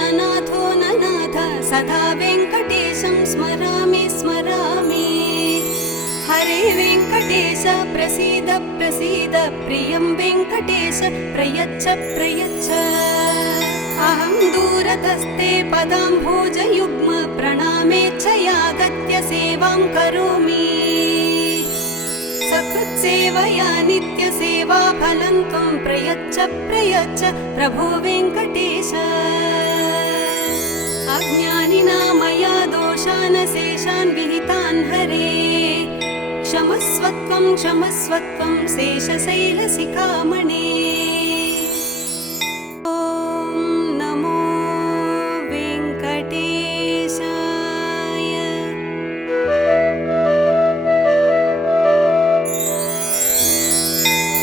ननाथो ननाथ सदा वेङ्कटेशं स्मरामि स्मरामि। हरे वेङ्कटेश प्रसीद प्रसीद प्रियं वेङ्कटेश प्रयच्छ प्रयच्छ। अहं दूरतस्ते पदाम्भोजयुग्म प्रणामेच्छयागत्य सेवां करोमि। सकृत्सेवया नित्यसेवा फलं त्वं प्रयच्छ प्रयच्छ प्रभो वेङ्कटेश। अज्ञानिना मया दोषान् शेषान् विहितान् हरे क्षमस्वत्वं क्षमस्वत्वं शेषशैलशिखामणे। ॐ नमो वेङ्कटेशाय।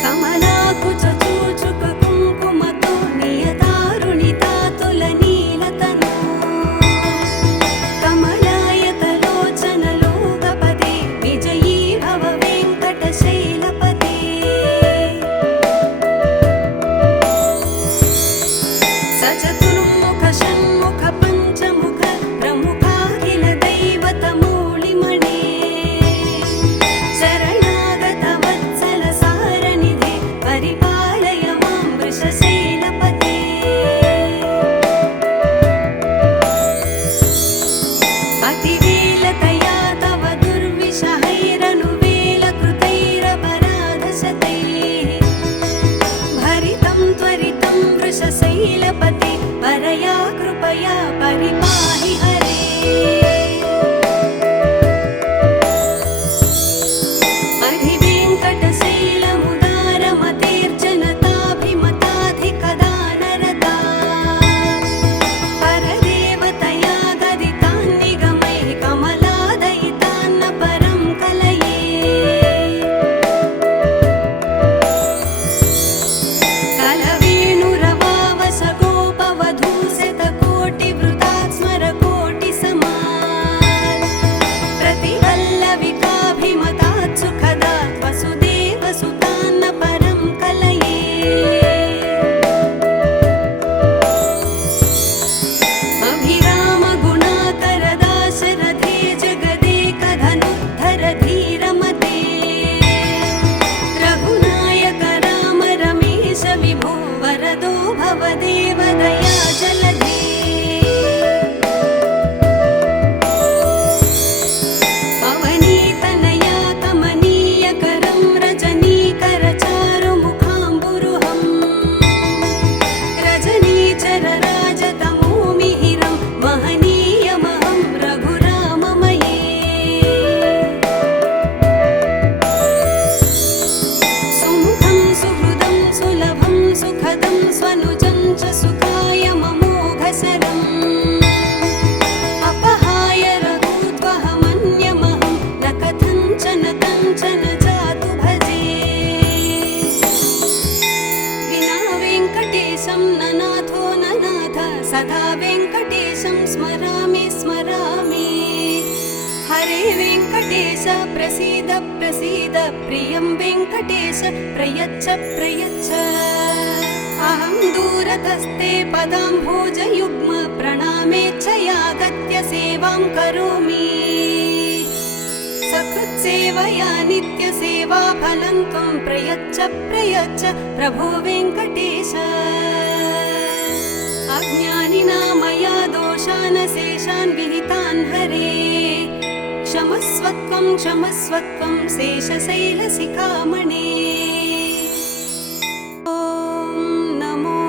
कमलाकुचूचुक कुङ्कुमतो नियतारुणितातुलनीलतनु कमलायतलोचनलोकपदे विजयी भव वेङ्कटशैलपते। सचतुर्मुख षण्मुख पञ्चमुख प्रमुखाखिल दैवतमूलिमणे शरणागत वत्सल सारनिधे परिपालय मां वृषशैलपते। अतिवेलतया तव दुर्विषहैरनुवेलकृतैरपराधशतैः भरितं त्वरितं वृषशैलपते परया कृपया परिपाहि हरे। अधिवेङ्कटशैलमुदारमतेर्जनताभिमताधिकदानरता परदेवतया गदितान्निगमैः कमलादयितान्न परं कलये। कलवेणुरवावसगोपवधूशतकोटिवृतात् स्मरकोटिसमात् प्रतिवल्लविकाभिमतात् सुखदात् वसुदेवसुतान्न परं कलये। अभिरामगुणाकरदाशरथे जगदेकधनुद्धर धीरमते रघुनायक राम रमेश विभो वरदो भवदेव दया जलधे। अवनीतनया कमनीयकरं रजनीकरचारुमुखाम्बुरुहं रजनीचरराजतमोमिहिरं महनीयमहं रघुराममये। सुमुखं सुहृदं सुलभं सुखदं स्वनुजं च सुखाय ममोघसरम् अपहाय रघुत्वहमन्यमहं न कथञ्चन कञ्चन जातु भजे। विना वेङ्कटेशं ननाथो ननाथ सदा वेङ्कटेशं स्मरामि स्मरामि। हरे वेङ्कटेश प्रसीद प्रसीद प्रियं वेङ्कटेश प्रयच्छ प्रयच्छ। अहं दूरतस्ते पदाम्भोजयुग्म प्रणामेच्छयागत्य सेवां करोमि। सकृत्सेवया नित्यसेवा फलं त्वं प्रयच्छ प्रयच्छ प्रभो वेङ्कटेश। अज्ञानिना मया दोषान् शेषान् विहितान् हरे क्षमस्वत्वं क्षमस्वत्वं शेषशैलशिखामणे। ॐ नमो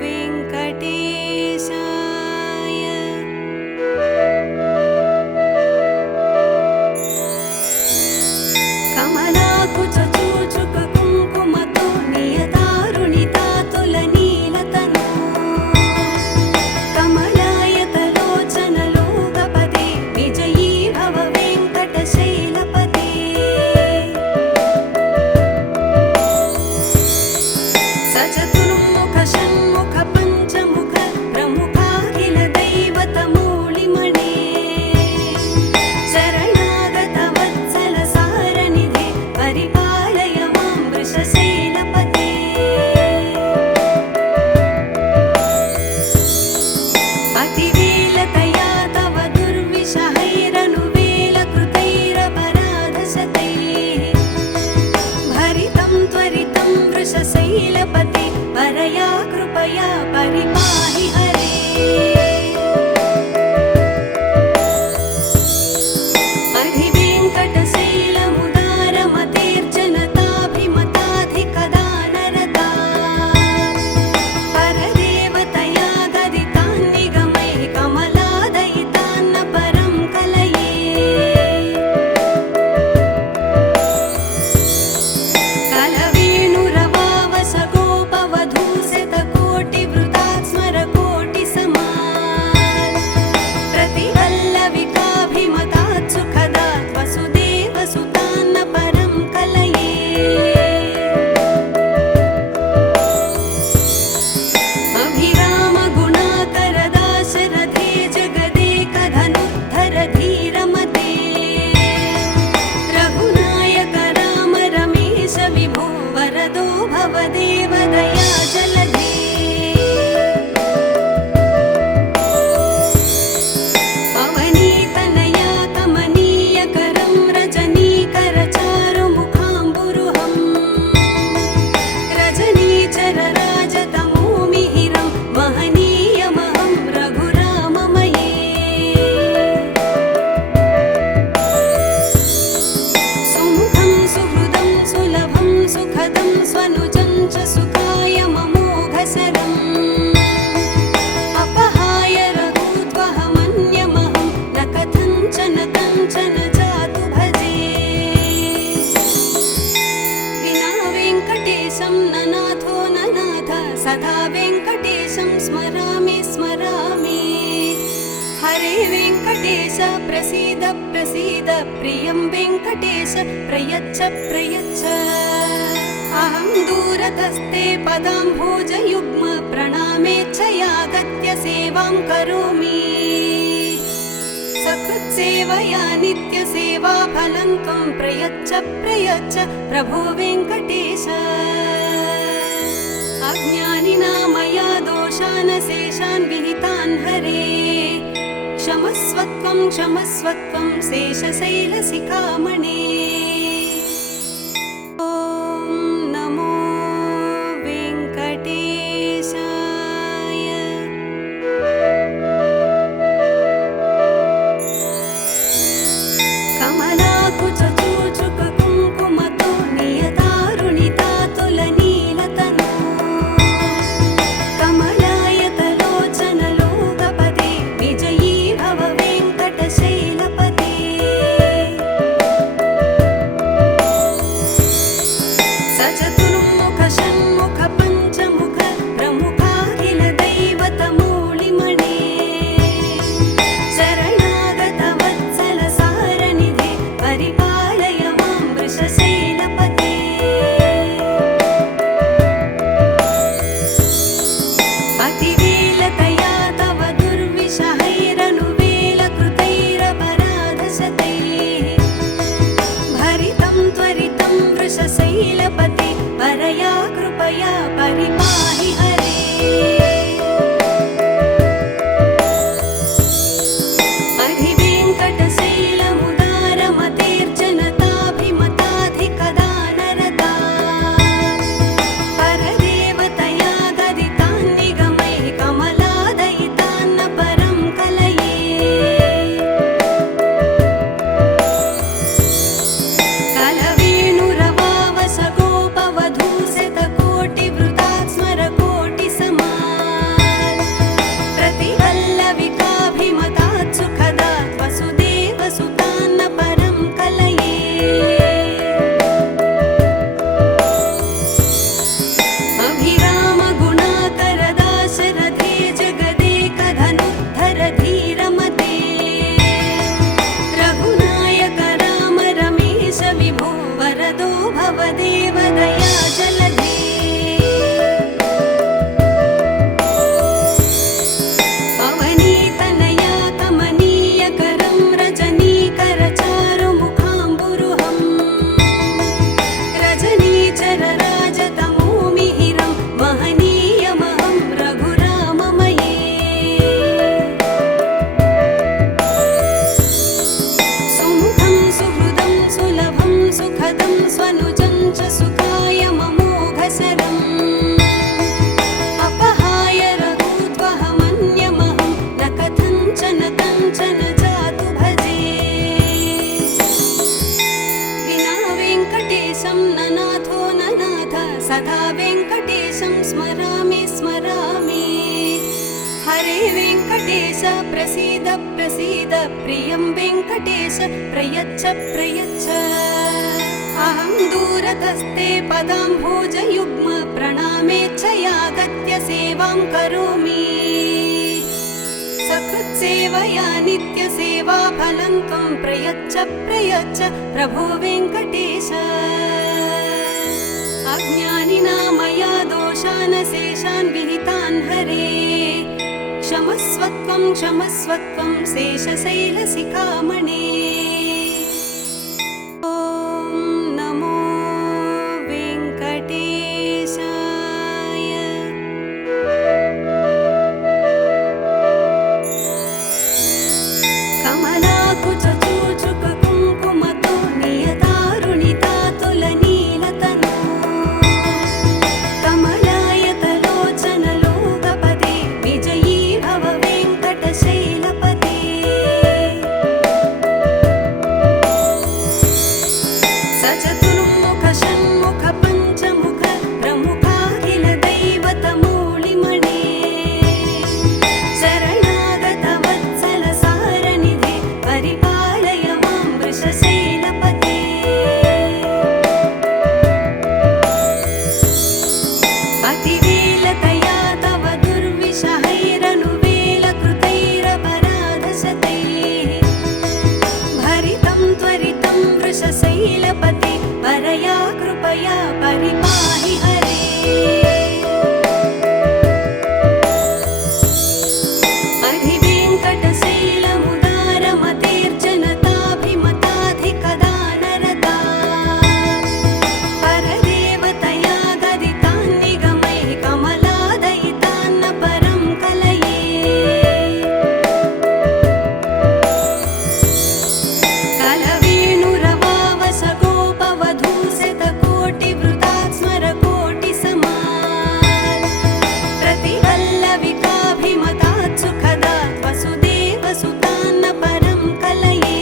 वेङ्कटेशाय। कमलाकुचूचुक कुङ्कुमतो नियतारुणितातुलनीलतनु कमलायतलोचनलोकपदे विजयी भव वेङ्कटशैलपते। अतिवेलतया तव दुर्विषहैरनुवेलकृतैरपराधशतैः भरितं त्वरितं वृषशैलपते परया कृपया परिपाहि हरे अधिवेङ्कटशैलमुदारमतेर्जनताभिमताधिकदानरता परदेवतया गदितान्निगमैः कमलादयितान्न परं कलये कलवेणुरवावसगोपवधूशतकोटिवृतात् स्मरकोटिसमान् प्रतिवल्लविकाभिमतात् सुखदात् वसुदेवसुतान्न परं कलये अभिरामगुणाकरदाशरथे जगदेकधनुद्धर धीरमते रघुनायक राम रमेश विभो वरदो भवदेव दया जलधे अवनीतनया कमनीयकरं रजनीकरचारुमुखाम्बुरुहं रजनीचरराजतमोमिहिरं महनीयमहं रघुराममये सुमुखं सुहृदं सुलभं सुखदं स्वनुजं च सुखाय ममोघसरम् अपहाय रघूद्वहमन्यमहं न कथञ्चन कञ्चन जातु भजे विना वेङ्कटेशं ननाथो ननाथ सदा वेङ्कटेशं स्मरामि स्मरामि हरे वेङ्कटेश प्रसीद प्रसीद प्रियं वेङ्कटेश प्रयच्छ प्रयच्छ अहं दूरतस्ते पदाम्भोजयुग्म प्रणामेच्छयागत्य सेवां करोमि सकृत्सेवया नित्यसेवाफलं त्वं प्रयच्छ प्रयच्छ प्रभो वेङ्कटेश अज्ञानिना मया दोषान् शेषान् विहितान् हरे क्षमस्वत्वं क्षमस्वत्वं शेषशैलशिखामणे ॐ नमो वेङ्कटेशाय कमलाकुचूचुककुङ्कुमतो नियतारुणितातुलनीलतनो कमलायतलोचनलोकपदे विजयी भव वेङ्कटशैलपते हरे वेङ्कटेश प्रसीद प्रसीद प्रियं वेङ्कटेश प्रयच्छ प्रयच्छ अहं दूरतस्ते पदाम्भोजयुग्म प्रणामेच्छयागत्य सेवां करोमि सकृत्सेवया नित्यसेवा फलं त्वं प्रयच्छ प्रयच्छ प्रभो वेङ्कटेश अज्ञानिना मया दोषान् शेषान् विहितान् हरे क्षमस्वत्वं क्षमस्वत्वं शेषशैलशिखामणे ॐ नमो वेङ्कटेशाय कमलाकुचूचुक कुङ्कुमतो नियतारुणितातुलनीलतनु कमलायतलोचनलोकपदे विजयी भव वेङ्कटशैलपते सचतुर्मुख षण्मुख पञ्चमुख प्रमुखाखिल दैवतमूलिमणे शरणागत वत्सल सारनिधे परिपालय मां वृषशैलपते अतिवेलतया तव दुर्विषहैरनुवेलकृतैरपराधशतैः भरितं त्वरितं वृषशैलपते परया कृपया परिपाहि हरे अधिवेङ्कटशैलमुदारमतेर्जनताभिमताधिकदानरता परदेवतया गदितान्निगमैः कमलादयितान्न परं कलये कलवेणुरवावसगोपवधूशतकोटिवृतात् स्मरकोटिसमात् प्रतिवल्लविकाभिमतात् सुखदात् वसुदेवसुतान्न परं कलये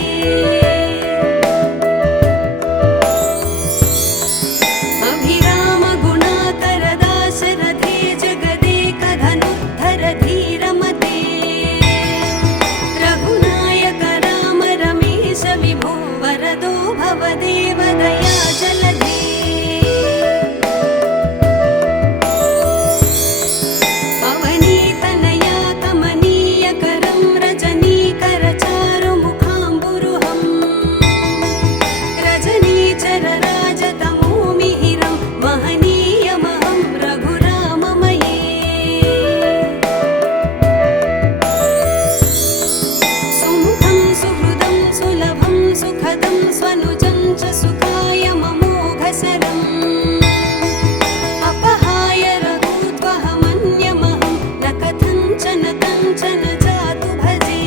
अभिरामगुणाकरदाशरथे जगदेकधनुद्धर धीरमते रघुनायक राम रमेश विभो वरदो भवदेव दया जलधे अवनीतनया कमनीयकरं रजनीकरचारुमुखाम्बुरुहं रजनीचरराजतमोमिहिरं महनीयमहं रघुराममये सुमुखं सुहृदं सुलभं सुखदं स्वनुजं च सुखाय ममोघशरम् अपहाय रघूत्वहमन्यमहं न कथञ्चन कञ्चन जातु भजे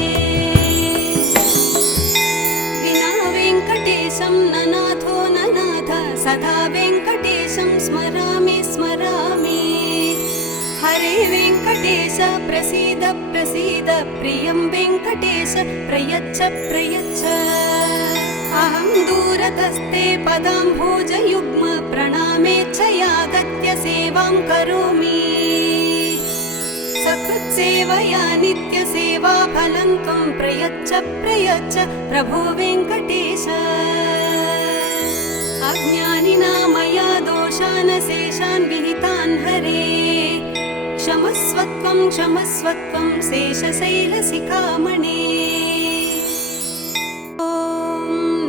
विना वेङ्कटेशं न नाथो न नाथ सदा वेङ्कटेशं स्मरामि स्मरामि हरे वेङ्कटेश प्रसीद प्रसीद प्रियं वेङ्कटेश प्रयच्छ प्रयच्छ अहं दूरतस्ते पदाम्भोजयुग्म प्रणामेच्छयागत्य सेवां करोमि सकृत्सेवया नित्यसेवा फलं त्वं प्रयच्छ प्रयच्छ प्रभो वेङ्कटेश अज्ञानिना मया दोषान् शेषान् विहितान् हरे क्षमस्वत्वं क्षमस्वत्वं शेषशैलशिखामणे ॐ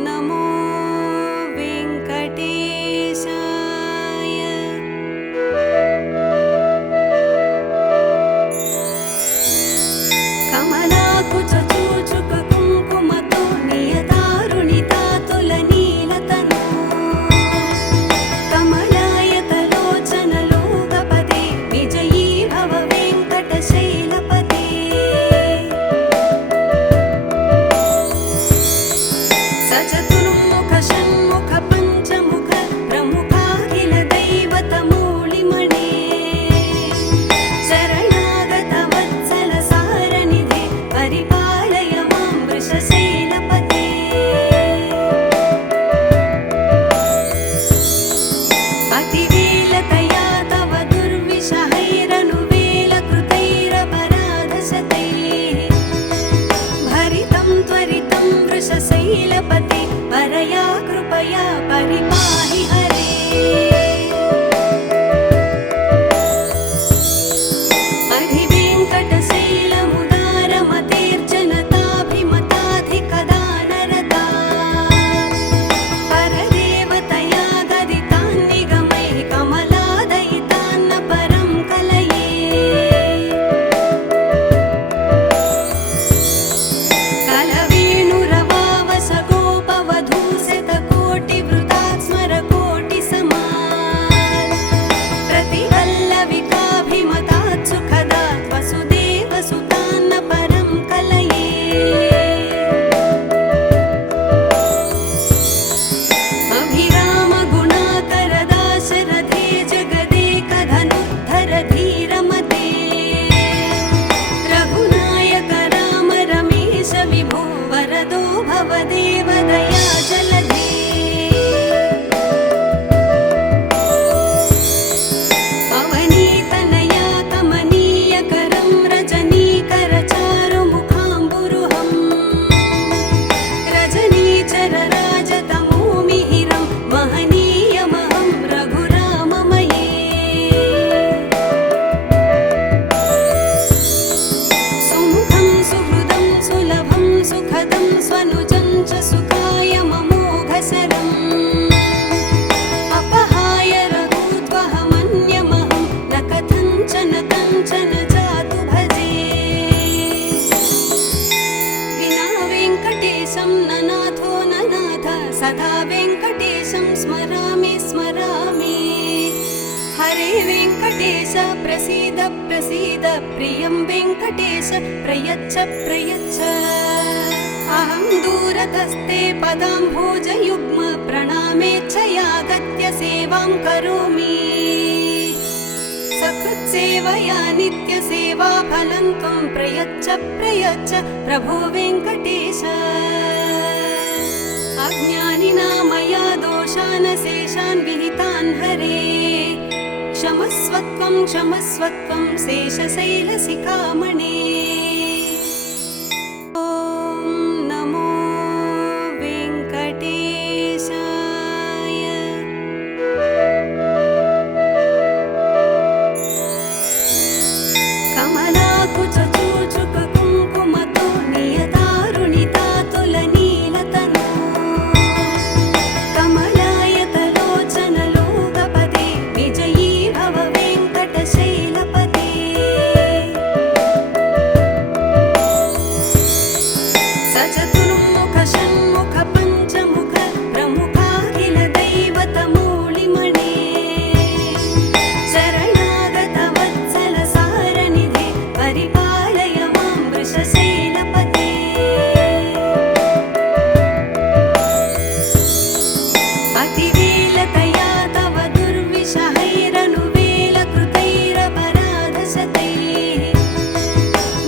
नमो वेङ्कटेशाय कमलाकुचूचुक कुङ्कुमतो नियतारुणितातुलनीलतनु कमलायतलोचनलोकपदे विजयी भव वेङ्कटशैलपते सदा वेङ्कटेशं स्मरामि स्मरामि। हरे वेङ्कटेश प्रसीद प्रसीद प्रियं वेङ्कटेश प्रयच्छ प्रयच्छ। अहं दूरतस्ते पदाम्भोजयुग्म प्रणामेच्छयागत्य सेवां करोमि। सकृत्सेवया नित्यसेवा फलं त्वं प्रयच्छ प्रयच्छ प्रभो वेङ्कटेश। अज्ञानिना मया दोषान् शेषान् विहितान् हरे। क्षमस्वत्वं क्षमस्वत्वं शेषशैलशिखामणे। ॐ नमो वेङ्कटेशाय। कमलाकुचूचुक कुङ्कुमतो नियतारुणितातुलनीलतनु। कमलायतलोचनलोकपदे विजयी भव वेङ्कटशैलपते। सचतुर्मुख षण्मुख पञ्चमुख प्रमुखाखिल दैवतमूलिमणे। शरणागत वत्सल सारनिधे परिपालय मां वृषशैलपते। अतिवेलतया तव दुर्विषहैरनुवेलकृतैरपराधशतैः।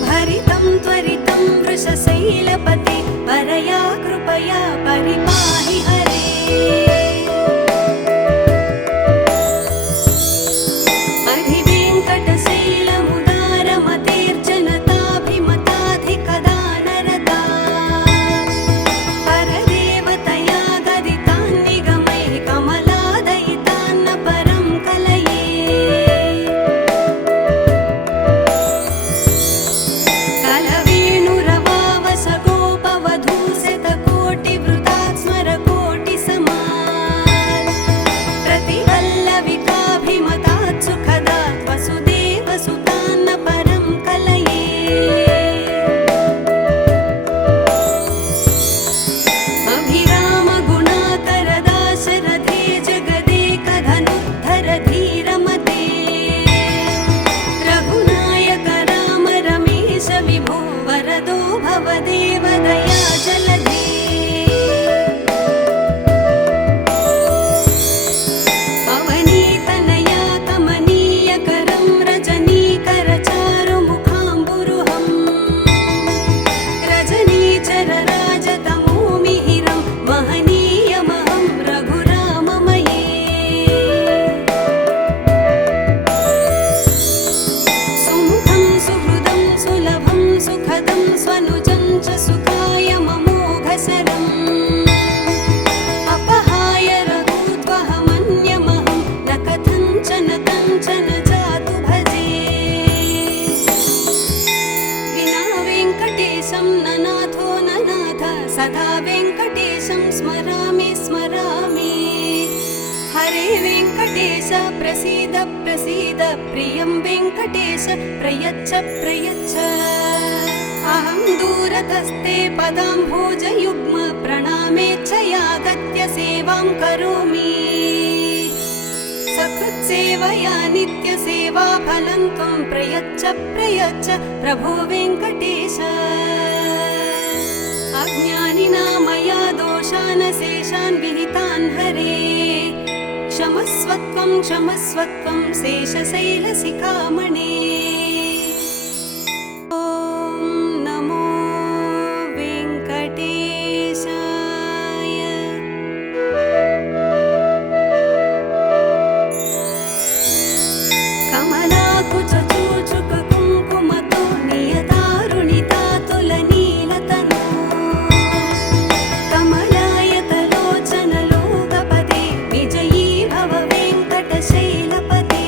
भरितं त्वरितं वृषशैलपते परया कृपया परिपाहि हरे। अधिवेङ्कटशैलमुदारमतेर्जनताभिमताधिकदानरता। परदेवतया गदितान्निगमैः कमलादयितान्न परं कलये। कलवेणुरवावसगोपवधूशतकोटिवृतात् स्मरकोटिसमात्। प्रतिवल्लविकाभिमतात् सुखदात् वसुदेवसुतान्न परं कलये। अभिरामगुणाकरदाशरथे जगदेकधनुद्धर धीरमते। रघुनायक राम रमेश विभो वरदो भवदेव दयाजलधे। अवनीतनया कमनीयकरं रजनीकरचारुमुखाम्बुरुहं। रजनीचरराजतमोमिहिरं महनीयमहं रघुराममये। सुमुखं सुहृदं सुलभं सुखदं स्वनुजं च सुखाय ममोघशरम्। अपहाय रघुत्वहमन्यमहं न कथञ्चन कञ्चन जातु भजे। विना वेङ्कटेशं न नाथो न नाथ सदा वेङ्कटेशं स्मरामि स्मरामि। हरे वेङ्कटेश प्रसीद प्रसीद प्रियं वेङ्कटेश प्रयच्छ प्रयच्छ। अहं दूरतस्ते पदाम्भोजयुग्म प्रणामेच्छयागत्य सेवां करोमि। सकृत्सेवया नित्यसेवा फलं त्वं प्रयच्छ प्रयच्छ प्रभो वेङ्कटेश। अज्ञानिना मया दोषान् शेषान् विहितान् हरे। क्षमस्वत्वं क्षमस्वत्वं शेषशैलशिखामणे। ॐ नमो वेङ्कटेशाय। कमलाकुचूचुक कुङ्कुमतो नियतारुणितातुलनीलतनु। कमलायतलोचनलोकपदे विजयी भव वेङ्कटशैलपते।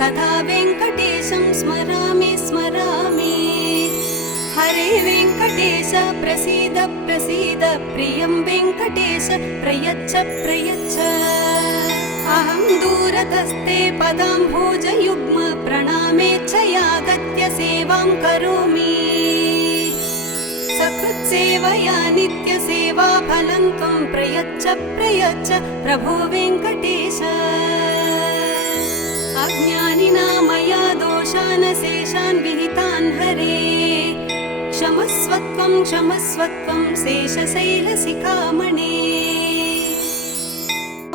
सदा वेङ्कटेशं स्मरामि स्मरामि। हरे वेङ्कटेश प्रसीद प्रसीद, प्रियं वेङ्कटेश प्रयच्छ प्रयच्छ। अहं दूरतस्ते पदाम्भोजयुग्म, प्रणामेच्छयागत्य सेवां करोमि। सकृत्सेवया नित्यसेवा फलं त्वं प्रयच्छ प्रयच्छ प्रभो वेङ्कटेश। अज्ञानिना मया दोषान् शेषान् विहितान् हरे, क्षमस्वत्वं क्षमस्वत्वं शेषशैलशिखामणे।